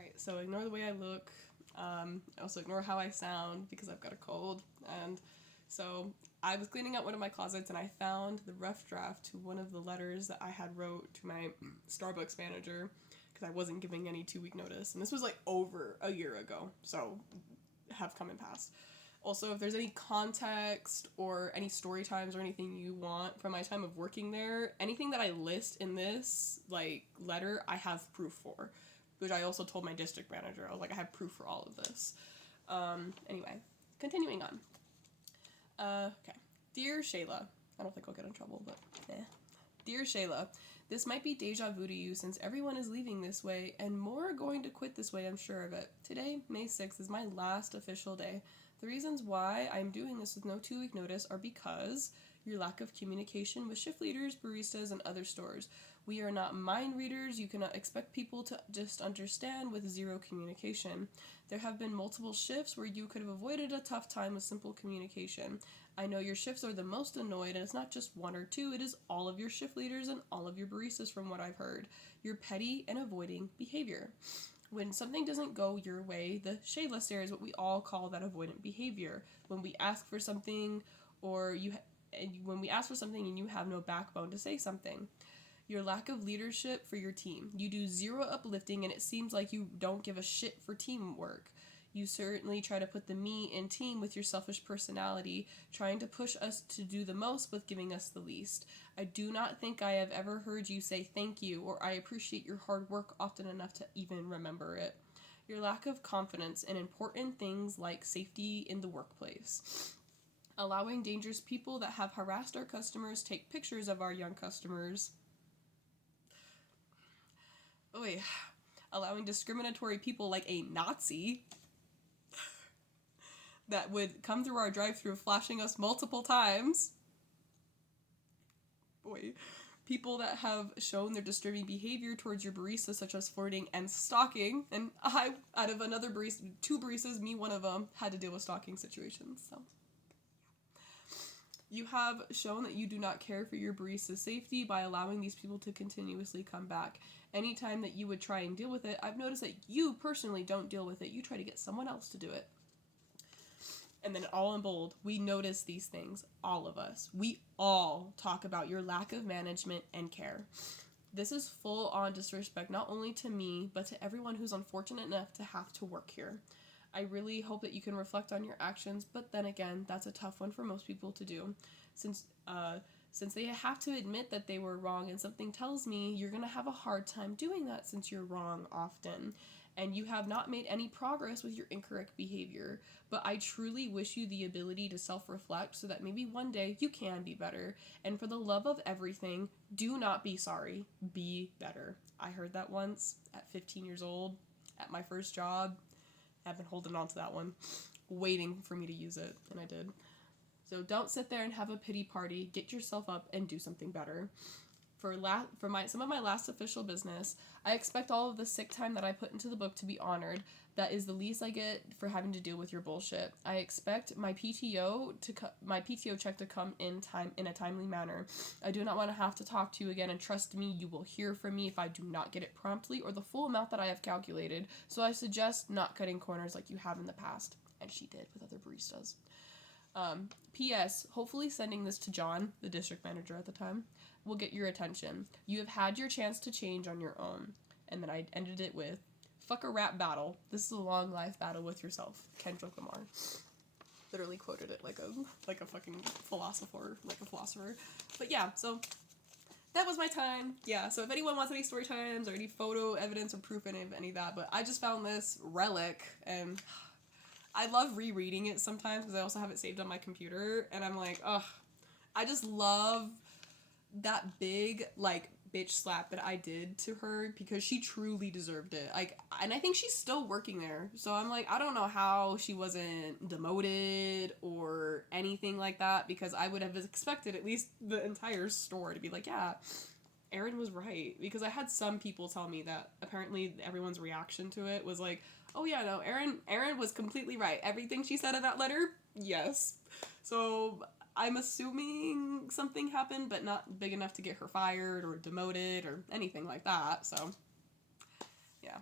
Alright, so ignore the way I look. Also ignore how I sound because I've got a cold. And so I was cleaning out one of my closets and I found the rough draft to one of the letters that I had wrote to my Starbucks manager because I wasn't giving any 2-week notice. And this was like over a year ago, so have come and passed. Also, if there's any context or any story times or anything you want from my time of working there, anything that I list in this like letter, I have proof for, which I also told my district manager. I was like, I have proof for all of this. Anyway, continuing on. Okay. Dear Shayla, I don't think I'll get in trouble, but eh. Dear Shayla, this might be deja vu to you since everyone is leaving this way and more are going to quit this way, I'm sure of it. Today, May 6th, is my last official day. The reasons why I'm doing this with no 2-week notice are because your lack of communication with shift leaders, baristas, and other stores. We are not mind readers. You cannot expect people to just understand with zero communication. There have been multiple shifts where you could have avoided a tough time with simple communication. I know your shifts are the most annoyed, and it's not just 1 or 2, it is all of your shift leaders and all of your baristas from what I've heard. You're petty and avoiding behavior. When something doesn't go your way, the Shayla stare is what we all call that avoidant behavior. When we ask for something when we ask for something and you have no backbone to say something. Your lack of leadership for your team. You do zero uplifting and it seems like you don't give a shit for teamwork. You certainly try to put the me in team with your selfish personality, trying to push us to do the most with giving us the least. I do not think I have ever heard you say thank you or I appreciate your hard work often enough to even remember it. Your lack of confidence in important things like safety in the workplace. Allowing dangerous people that have harassed our customers take pictures of our young customers. Allowing discriminatory people like a Nazi that would come through our drive-thru flashing us multiple times. People that have shown their disturbing behavior towards your barista, such as flirting and stalking. And I, out of another barista, 2 baristas, me one of them, had to deal with stalking situations. So you have shown that you do not care for your barista's safety by allowing these people to continuously come back. Anytime that you would try and deal with it, I've noticed that you personally don't deal with it. You try to get someone else to do it. And then all in bold, we notice these things, all of us. We all talk about your lack of management and care. This is full-on disrespect, not only to me, but to everyone who's unfortunate enough to have to work here. I really hope that you can reflect on your actions, but then again, that's a tough one for most people to do. Since they have to admit that they were wrong, and something tells me you're going to have a hard time doing that since you're wrong often. And you have not made any progress with your incorrect behavior. But I truly wish you the ability to self-reflect so that maybe one day you can be better. And for the love of everything, do not be sorry. Be better. I heard that once at 15 years old at my first job. I've been holding on to that one, waiting for me to use it, and I did. So don't sit there and have a pity party. Get yourself up and do something better. For some of my last official business, I expect all of the sick time that I put into the book to be honored. That is the least I get for having to deal with your bullshit. I expect my PTO check to come in a timely manner. I do not want to have to talk to you again, and trust me, you will hear from me if I do not get it promptly or the full amount that I have calculated. So I suggest not cutting corners like you have in the past, and she did with other baristas. P.S. Hopefully sending this to John, the district manager at the time, will get your attention. You have had your chance to change on your own. And then I ended it with, fuck a rap battle. This is a long life battle with yourself. Kendrick Lamar. Literally quoted it like a fucking philosopher. But yeah, so that was my time. Yeah, so if anyone wants any story times or any photo evidence or proof of any of that, but I just found this relic and I love rereading it sometimes because I also have it saved on my computer and I'm like, ugh, I just love that big, like, bitch slap that I did to her because she truly deserved it. Like, and I think she's still working there. So I'm like, I don't know how she wasn't demoted or anything like that because I would have expected at least the entire store to be like, yeah, Erin was right. Because I had some people tell me that apparently everyone's reaction to it was like, oh yeah, no, Erin was completely right. Everything she said in that letter, yes. So I'm assuming something happened, but not big enough to get her fired or demoted or anything like that. So, yeah.